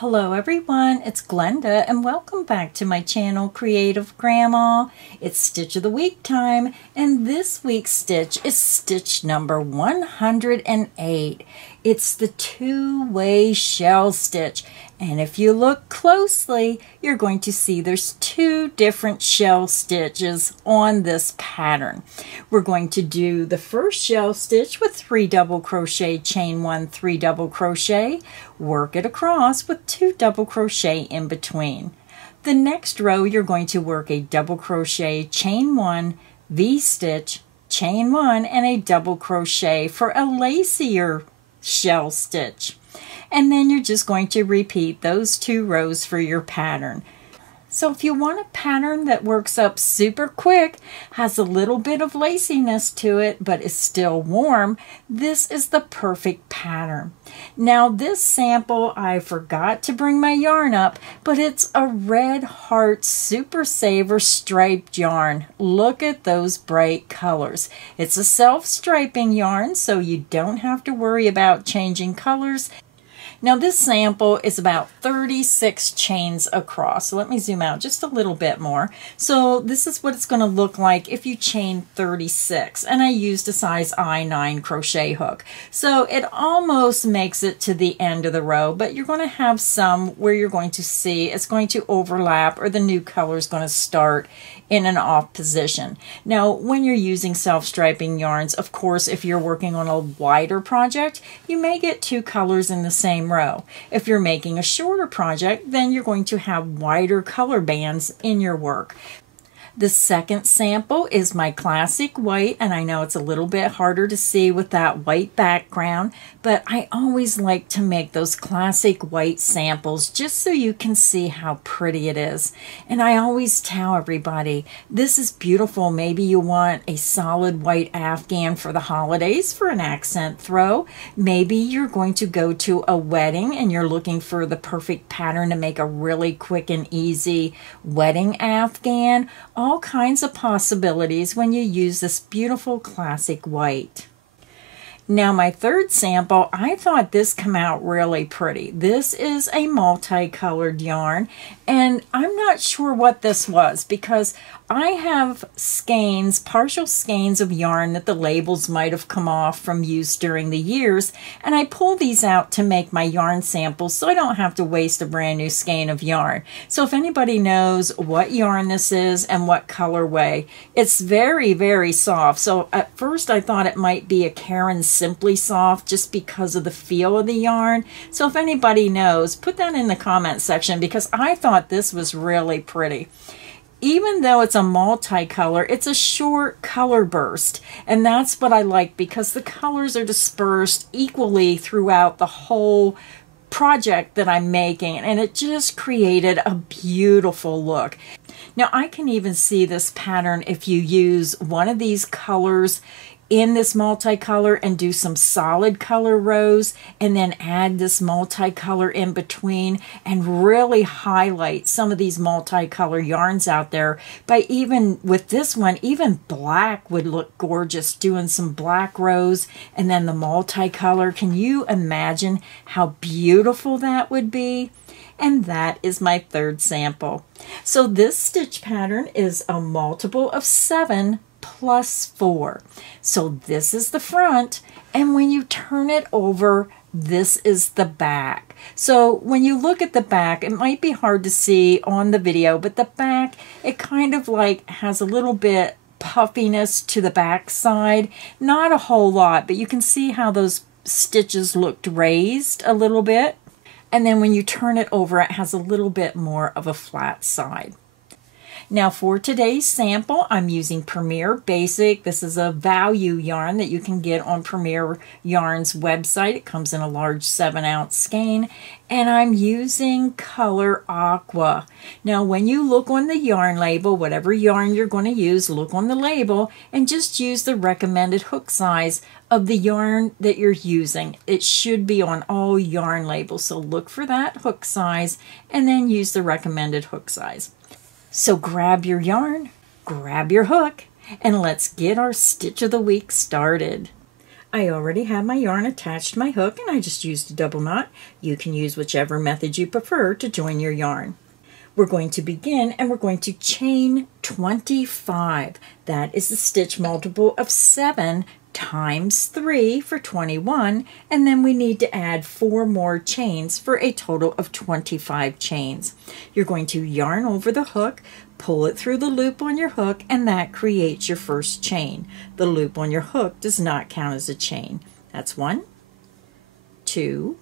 Hello everyone, it's Glenda and welcome back to my channel Creative Grandma. It's Stitch of the Week time and this week's stitch is stitch number 108. It's the two-way shell stitch, and if you look closely you're going to see there's two different shell stitches on this pattern. We're going to do the first shell stitch with 3 double crochet, chain 1, 3 double crochet, work it across with 2 double crochet in between. The next row you're going to work a double crochet, chain 1, V-stitch, chain 1, and a double crochet for a lacier shell stitch. And then you're just going to repeat those 2 rows for your pattern. So if you want a pattern that works up super quick, has a little bit of laciness to it, but is still warm, this is the perfect pattern. Now this sample, I forgot to bring my yarn up, but it's a Red Heart Super Saver striped yarn. Look at those bright colors. It's a self-striping yarn, so you don't have to worry about changing colors. Now this sample is about 36 chains across. So let me zoom out just a little bit more. So this is what it's going to look like if you chain 36. And I used a size I9 crochet hook. So it almost makes it to the end of the row, but you're going to have some where you're going to see it's going to overlap or the new color is going to start in an off position. Now when you're using self-striping yarns, of course if you're working on a wider project, you may get 2 colors in the same row. If you're making a shorter project, then you're going to have wider color bands in your work. The second sample is my classic white, and I know it's a little bit harder to see with that white background, but I always like to make those classic white samples just so you can see how pretty it is. And I always tell everybody, this is beautiful. Maybe you want a solid white afghan for the holidays for an accent throw. Maybe you're going to go to a wedding and you're looking for the perfect pattern to make a really quick and easy wedding afghan. All kinds of possibilities when you use this beautiful classic white. Now my third sample, I thought this came out really pretty. This is a multicolored yarn, and I'm not sure what this was because I have skeins, partial skeins of yarn that the labels might have come off from use during the years, and I pull these out to make my yarn samples so I don't have to waste a brand new skein of yarn. So if anybody knows what yarn this is and what colorway, it's very, very soft. So at first I thought it might be a Karen Simply Soft just because of the feel of the yarn. So if anybody knows, put that in the comment section because I thought this was really pretty. Even though it's a multicolor, it's a short color burst, and that's what I like because the colors are dispersed equally throughout the whole project that I'm making, and it just created a beautiful look. Now I can even see this pattern if you use one of these colors in this multicolor and do some solid color rows and then add this multicolor in between and really highlight some of these multicolor yarns out there. By even with this one, even black would look gorgeous, doing some black rows and then the multicolor. Can you imagine how beautiful that would be? And that is my third sample. So this stitch pattern is a multiple of 7 plus 4. So this is the front, and when you turn it over, this is the back. So when you look at the back, it might be hard to see on the video, but the back, it kind of like has a little bit puffiness to the back side. Not a whole lot, but you can see how those stitches looked raised a little bit. And then when you turn it over, it has a little bit more of a flat side. Now for today's sample, I'm using Premier Basic. This is a value yarn that you can get on Premier Yarn's website. It comes in a large 7-ounce skein, and I'm using color Aqua. Now when you look on the yarn label, whatever yarn you're going to use, look on the label and just use the recommended hook size of the yarn that you're using. It should be on all yarn labels, so look for that hook size and then use the recommended hook size. So grab your yarn, grab your hook, and let's get our Stitch of the Week started. I already have my yarn attached to my hook and I just used a double knot. You can use whichever method you prefer to join your yarn. We're going to begin and we're going to chain 25. That is the stitch multiple of 7 times 3 for 21, and then we need to add 4 more chains for a total of 25 chains. You're going to yarn over the hook, pull it through the loop on your hook, and that creates your first chain. The loop on your hook does not count as a chain. That's 1, 2,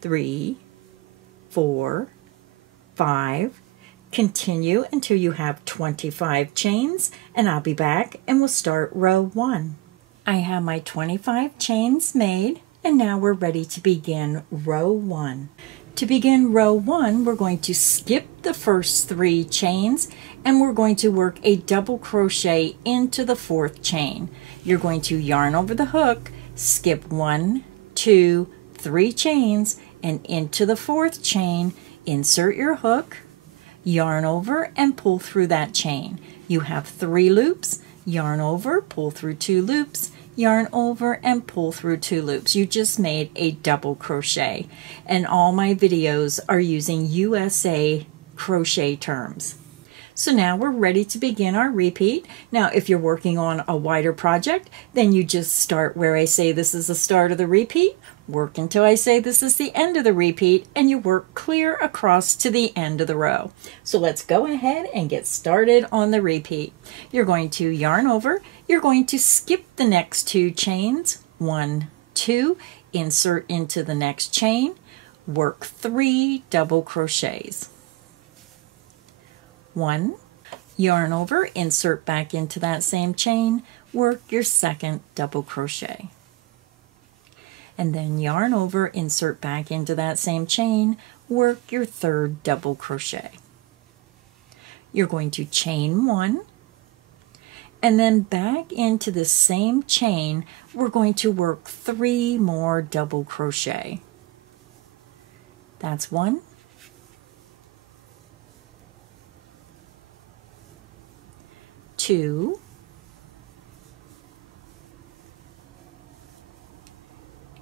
3, 4, 5. Continue until you have 25 chains, and I'll be back and we'll start row 1. I have my 25 chains made, and now we're ready to begin row 1. To begin row 1, we're going to skip the first 3 chains and we're going to work a double crochet into the 4th chain. You're going to yarn over the hook, skip 1, 2, 3 chains, and into the 4th chain, insert your hook, yarn over, and pull through that chain. You have 3 loops, yarn over, pull through 2 loops, yarn over, and pull through 2 loops. You just made a double crochet, and all my videos are using USA crochet terms. So now we're ready to begin our repeat. Now if you're working on a wider project, then you just start where I say this is the start of the repeat, work until I say this is the end of the repeat, and you work clear across to the end of the row. So let's go ahead and get started on the repeat. You're going to yarn over, you're going to skip the next 2 chains, 1, 2, insert into the next chain, work 3 double crochets. 1, yarn over, insert back into that same chain, work your 2nd double crochet. And then yarn over, insert back into that same chain, work your 3rd double crochet. You're going to chain 1, and then back into the same chain, we're going to work 3 more double crochet. That's 1, 2,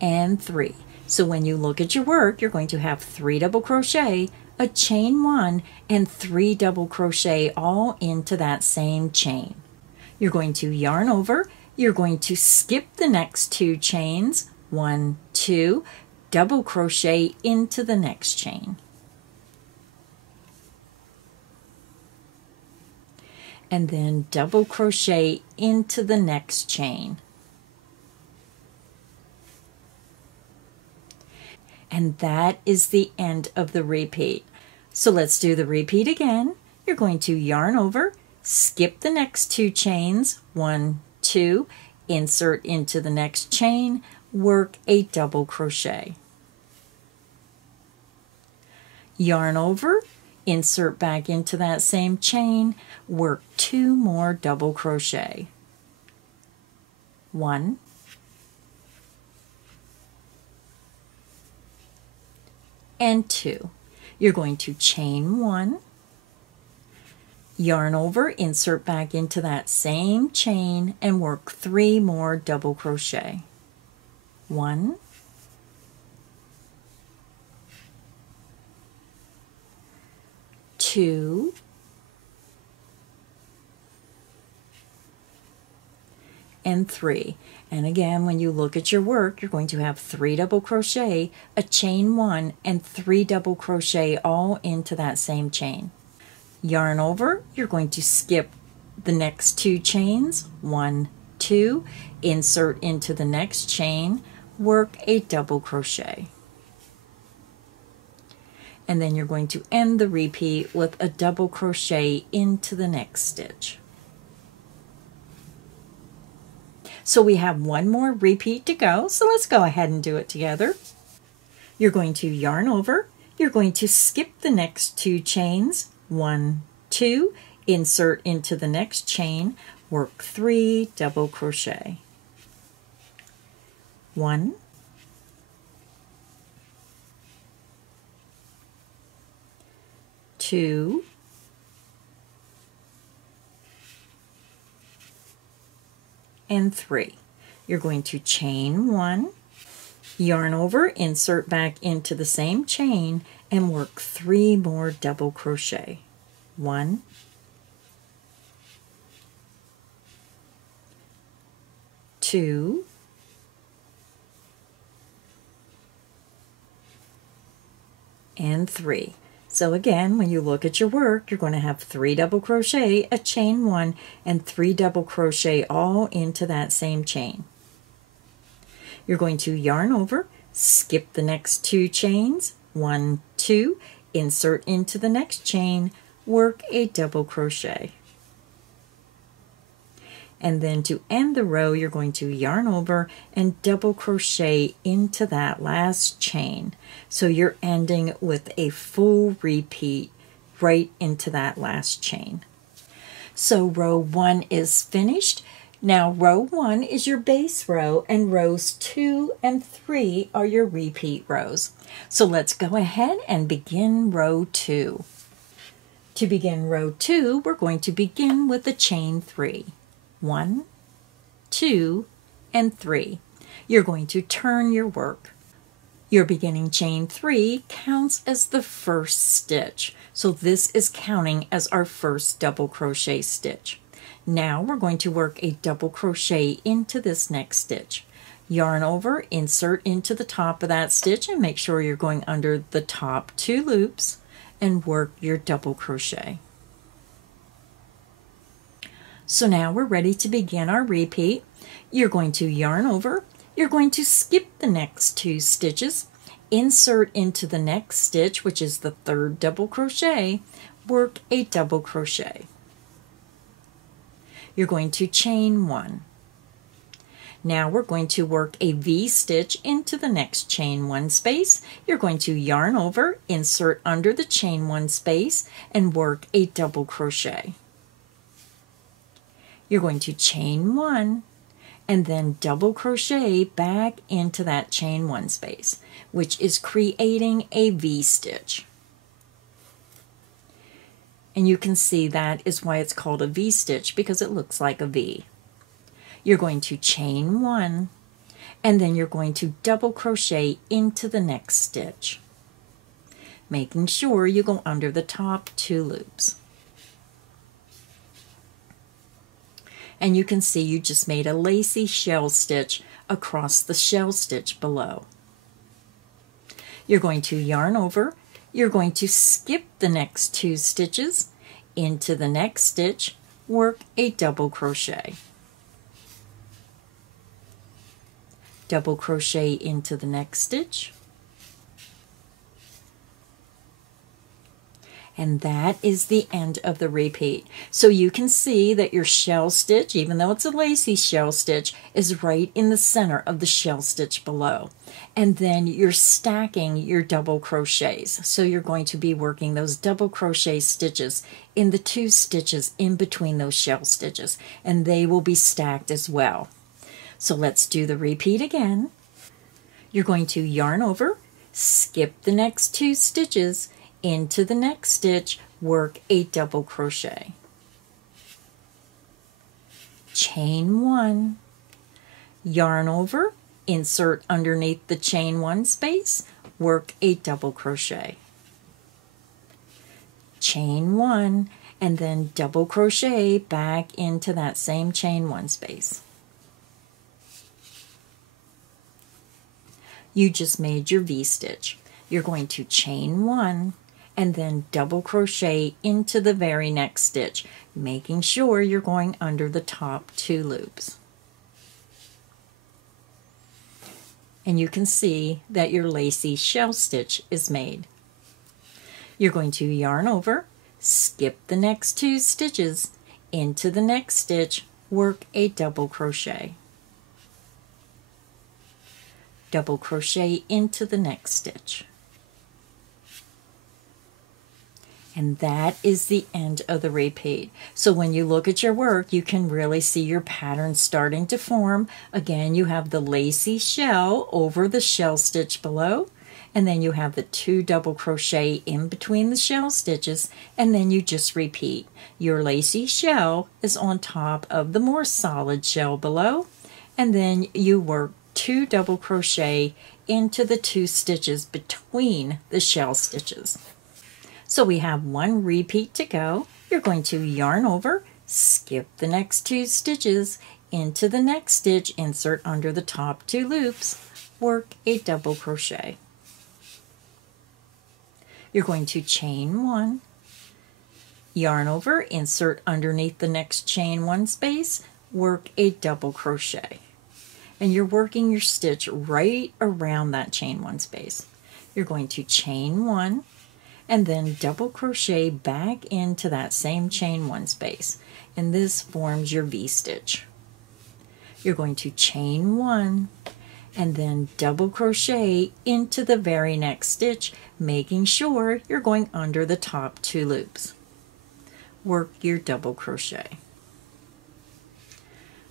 and 3. So when you look at your work, you're going to have 3 double crochet, a chain 1, and 3 double crochet all into that same chain. You're going to yarn over, you're going to skip the next 2 chains, 1, 2, double crochet into the next chain. And then double crochet into the next chain. And that is the end of the repeat. So let's do the repeat again. You're going to yarn over, skip the next 2 chains, 1, 2, insert into the next chain, work a double crochet. Yarn over, insert back into that same chain, work 2 more double crochet. 1, and 2. You're going to chain 1, yarn over, insert back into that same chain, and work 3 more double crochet. 1, 2, and 3. And again, when you look at your work, you're going to have 3 double crochet, a chain 1, and 3 double crochet all into that same chain. Yarn over, you're going to skip the next 2 chains, 1, 2, insert into the next chain, work a double crochet. And then you're going to end the repeat with a double crochet into the next stitch. So we have 1 more repeat to go, so let's go ahead and do it together. You're going to yarn over, you're going to skip the next 2 chains, 1, 2, insert into the next chain, work 3 double crochet. 1, 2, and 3. You're going to chain 1, yarn over, insert back into the same chain, and work 3 more double crochet. 1, 2, and 3. So again, when you look at your work, you're going to have 3 double crochet, a chain 1, and 3 double crochet all into that same chain. You're going to yarn over, skip the next 2 chains, 1, 2, insert into the next chain, work a double crochet. And then to end the row, you're going to yarn over and double crochet into that last chain. So you're ending with a full repeat right into that last chain. So row 1 is finished. Now row 1 is your base row, and rows 2 and 3 are your repeat rows. So let's go ahead and begin row 2. To begin row 2, we're going to begin with a chain 3. 1, 2, and 3. You're going to turn your work. Your beginning chain 3 counts as the first stitch. So this is counting as our first double crochet stitch. Now we're going to work a double crochet into this next stitch. Yarn over, insert into the top of that stitch, and make sure you're going under the top 2 loops and work your double crochet. So now we're ready to begin our repeat. You're going to yarn over, you're going to skip the next 2 stitches, insert into the next stitch, which is the 3rd double crochet, work a double crochet. You're going to chain 1. Now we're going to work a V-stitch into the next chain 1 space. You're going to yarn over, insert under the chain 1 space, and work a double crochet. You're going to chain 1 and then double crochet back into that chain 1 space, which is creating a V-stitch. And you can see that is why it's called a V-stitch, because it looks like a V. You're going to chain 1 and then you're going to double crochet into the next stitch, making sure you go under the top 2 loops. And you can see you just made a lacy shell stitch across the shell stitch below. You're going to yarn over, you're going to skip the next 2 stitches into the next stitch, work a double crochet. Double crochet into the next stitch. And that is the end of the repeat. So you can see that your shell stitch, even though it's a lacy shell stitch, is right in the center of the shell stitch below. And then you're stacking your double crochets. So you're going to be working those double crochet stitches in the 2 stitches in between those shell stitches, and they will be stacked as well. So let's do the repeat again. You're going to yarn over, skip the next 2 stitches, into the next stitch, work a double crochet. Chain 1, yarn over, insert underneath the chain 1 space, work a double crochet. Chain 1 and then double crochet back into that same chain 1 space. You just made your V-stitch. You're going to chain 1 and then double crochet into the very next stitch, making sure you're going under the top 2 loops. And you can see that your lacy shell stitch is made. You're going to yarn over, skip the next 2 stitches, into the next stitch, work a double crochet. Double crochet into the next stitch. And that is the end of the repeat. So when you look at your work, you can really see your pattern starting to form. Again, you have the lacy shell over the shell stitch below, and then you have the 2 double crochet in between the shell stitches, and then you just repeat. Your lacy shell is on top of the more solid shell below, and then you work 2 double crochet into the 2 stitches between the shell stitches. So we have 1 repeat to go. You're going to yarn over, skip the next 2 stitches into the next stitch, insert under the top 2 loops, work a double crochet. You're going to chain 1, yarn over, insert underneath the next chain 1 space, work a double crochet. And you're working your stitch right around that chain 1 space. You're going to chain 1 and then double crochet back into that same chain 1 space, and this forms your V-stitch. You're going to chain 1 and then double crochet into the very next stitch, making sure you're going under the top 2 loops. Work your double crochet.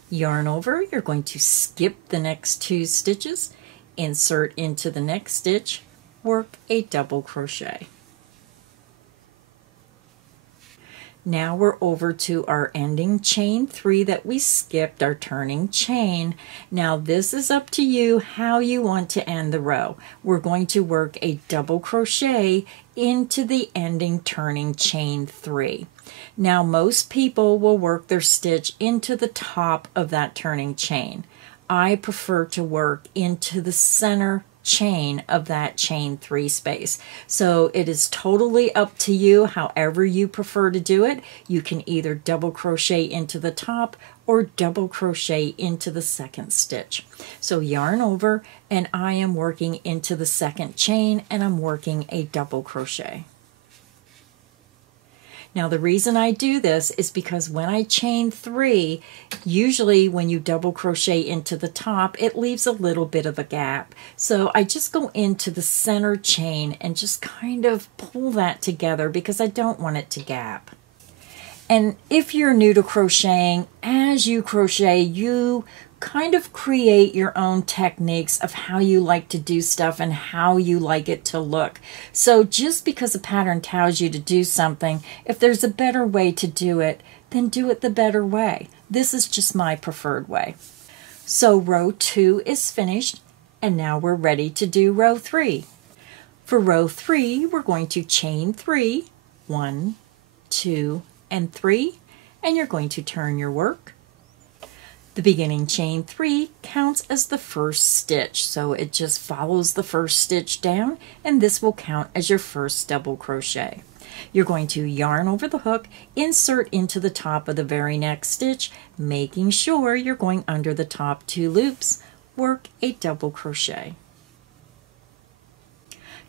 Yarn over, you're going to skip the next 2 stitches, insert into the next stitch, work a double crochet. Now we're over to our ending chain 3 that we skipped, our turning chain. Now this is up to you how you want to end the row. We're going to work a double crochet into the ending turning chain 3. Now most people will work their stitch into the top of that turning chain. I prefer to work into the center chain of that chain 3 space. So it is totally up to you however you prefer to do it. You can either double crochet into the top or double crochet into the second stitch. So yarn over, and I am working into the second chain and I'm working a double crochet. Now the reason I do this is because when I chain 3, usually when you double crochet into the top, it leaves a little bit of a gap. So I just go into the center chain and just kind of pull that together because I don't want it to gap. And if you're new to crocheting, as you crochet, you kind of create your own techniques of how you like to do stuff and how you like it to look. So just because a pattern tells you to do something, if there's a better way to do it, then do it the better way. This is just my preferred way. So row 2 is finished, and now we're ready to do row 3. For row 3, we're going to chain 3, 1, 2, and 3, and you're going to turn your work. The beginning chain 3 counts as the first stitch, so it just follows the first stitch down, and this will count as your first double crochet. You're going to yarn over the hook, insert into the top of the very next stitch, making sure you're going under the top 2 loops, work a double crochet.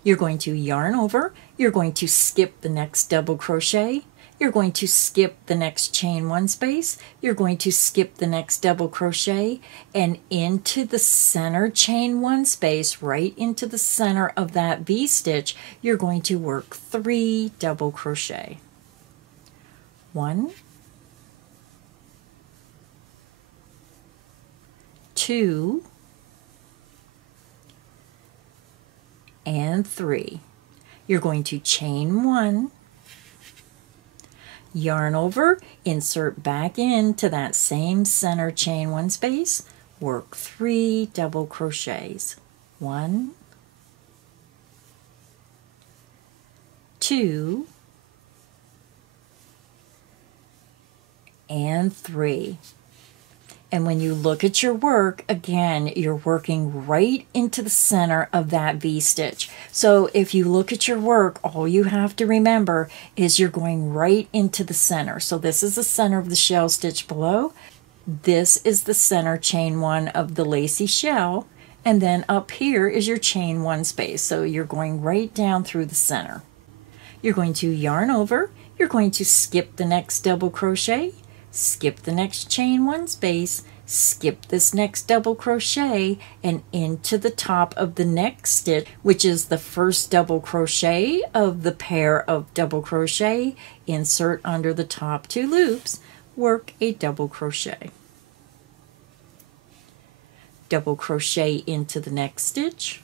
You're going to yarn over, you're going to skip the next double crochet, you're going to skip the next chain 1 space, you're going to skip the next double crochet, and into the center chain 1 space, right into the center of that V-stitch, you're going to work 3 double crochet. 1, 2, and 3. You're going to chain 1, yarn over, insert back into that same center chain 1 space, work 3 double crochets. 1, 2, and 3. And when you look at your work, again, you're working right into the center of that V-stitch. So if you look at your work, all you have to remember is you're going right into the center. So this is the center of the shell stitch below. This is the center chain 1 of the lacy shell. And then up here is your chain 1 space. So you're going right down through the center. You're going to yarn over. You're going to skip the next double crochet, skip the next chain 1 space, skip this next double crochet, and into the top of the next stitch, which is the first double crochet of the pair of double crochet, insert under the top 2 loops, work a double crochet. Double crochet into the next stitch,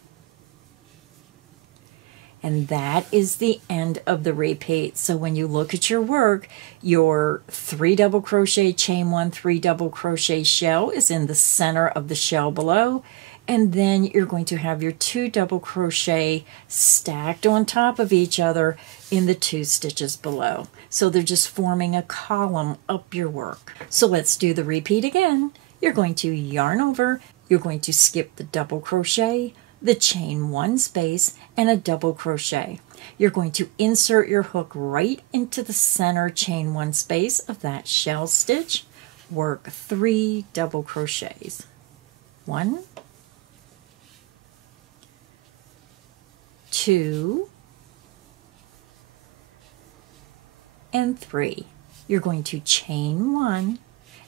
And that is the end of the repeat. So when you look at your work, your 3 double crochet, chain 1, 3 double crochet shell is in the center of the shell below. And then you're going to have your 2 double crochet stacked on top of each other in the 2 stitches below. So they're just forming a column up your work. So let's do the repeat again. You're going to yarn over, you're going to skip the double crochet, the chain 1 space, and a double crochet. You're going to insert your hook right into the center chain 1 space of that shell stitch. Work 3 double crochets. 1, 2, and 3. You're going to chain 1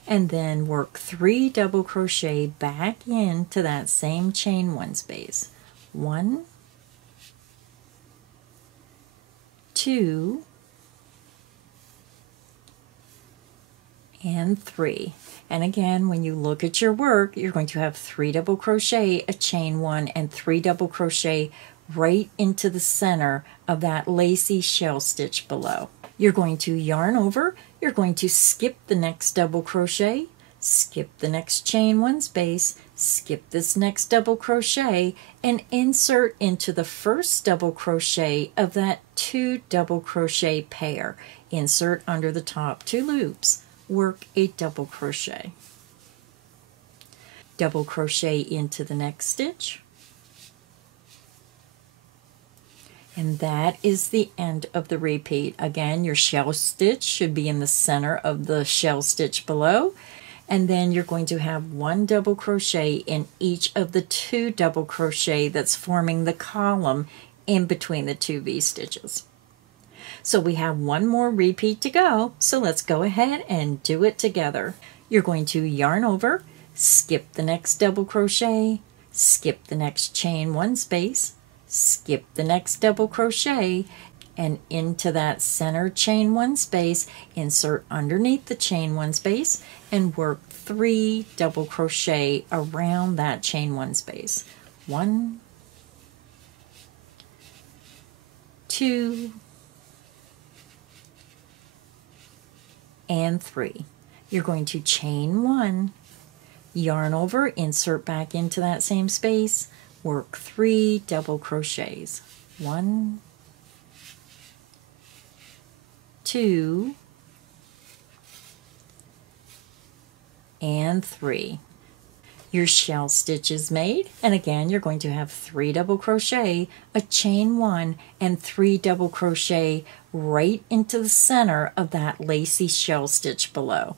and then work 3 double crochet back into that same chain 1 space. 1, 2, and 3. And again, when you look at your work, you're going to have 3 double crochet, a chain 1, and 3 double crochet right into the center of that lacy shell stitch below. You're going to yarn over, you're going to skip the next double crochet, skip the next chain 1 space, skip this next double crochet, and insert into the first double crochet of that 2 double crochet pair. Insert under the top 2 loops. Work a double crochet. Double crochet into the next stitch. And that is the end of the repeat. Again, your shell stitch should be in the center of the shell stitch below. And then you're going to have 1 double crochet in each of the 2 double crochet that's forming the column in between the 2 V-stitches. So we have 1 more repeat to go. So let's go ahead and do it together. You're going to yarn over, skip the next double crochet, skip the next chain 1 space, skip the next double crochet, and into that center chain 1 space, insert underneath the chain 1 space and work 3 double crochet around that chain 1 space. 1, 2, and 3. You're going to chain 1, yarn over, insert back into that same space, work 3 double crochets. 1, 2, and 3. Your shell stitch is made, and again you're going to have 3 double crochet, a chain 1, and 3 double crochet right into the center of that lacy shell stitch below.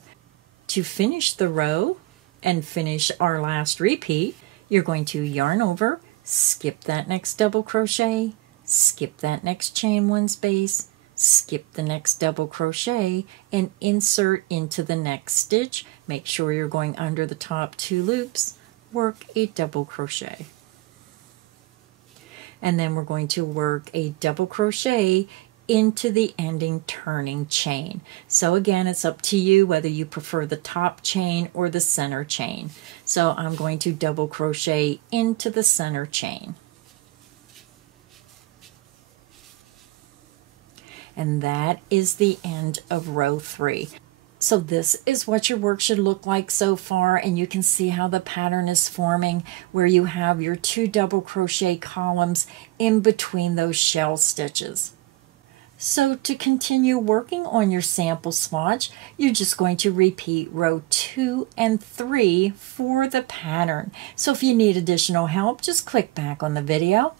To finish the row and finish our last repeat, you're going to yarn over, skip that next double crochet, skip that next chain 1 space, skip the next double crochet, and insert into the next stitch. Make sure you're going under the top 2 loops. Work a double crochet. And then we're going to work a double crochet into the ending turning chain. So again, it's up to you whether you prefer the top chain or the center chain. So I'm going to double crochet into the center chain. And that is the end of row 3. So this is what your work should look like so far, and you can see how the pattern is forming where you have your 2 double crochet columns in between those shell stitches. So to continue working on your sample swatch, you're just going to repeat row 2 and 3 for the pattern. So if you need additional help, just click back on the video.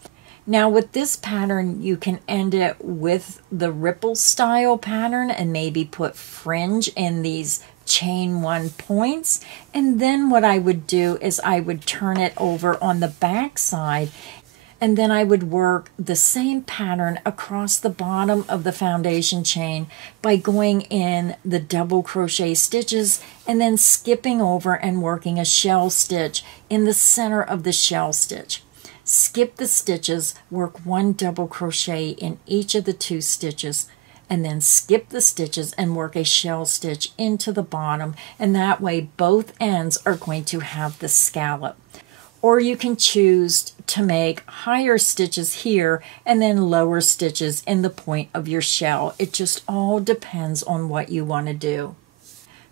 Now with this pattern, you can end it with the ripple style pattern and maybe put fringe in these chain 1 points. And then what I would do is I would turn it over on the back side, and then I would work the same pattern across the bottom of the foundation chain by going in the double crochet stitches and then skipping over and working a shell stitch in the center of the shell stitch. Skip the stitches, work 1 double crochet in each of the 2 stitches, and then skip the stitches and work a shell stitch into the bottom, and that way both ends are going to have the scallop. Or you can choose to make higher stitches here and then lower stitches in the point of your shell. It just all depends on what you want to do.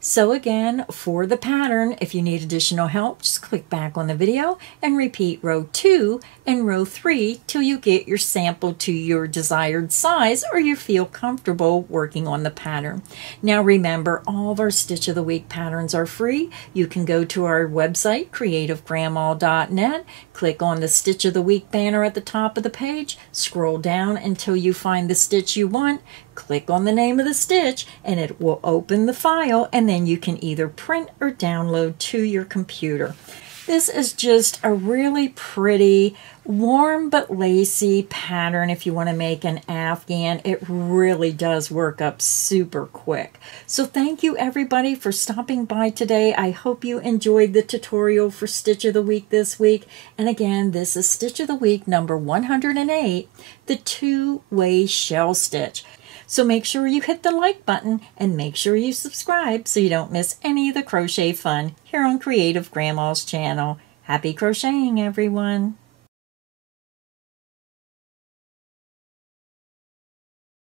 So again, for the pattern, if you need additional help, just click back on the video and repeat row 2 and row 3 till you get your sample to your desired size or you feel comfortable working on the pattern. Now remember, all of our Stitch of the Week patterns are free. You can go to our website, creativegrandma.net, click on the Stitch of the Week banner at the top of the page, scroll down until you find the stitch you want, click on the name of the stitch, and it will open the file, and then you can either print or download to your computer. This is just a really pretty, warm but lacy pattern if you want to make an Afghan. It really does work up super quick. So thank you everybody for stopping by today. I hope you enjoyed the tutorial for Stitch of the Week this week. And again, this is Stitch of the Week number 108, the two-way shell stitch. So make sure you hit the like button and make sure you subscribe so you don't miss any of the crochet fun here on Creative Grandma's channel. Happy crocheting, everyone!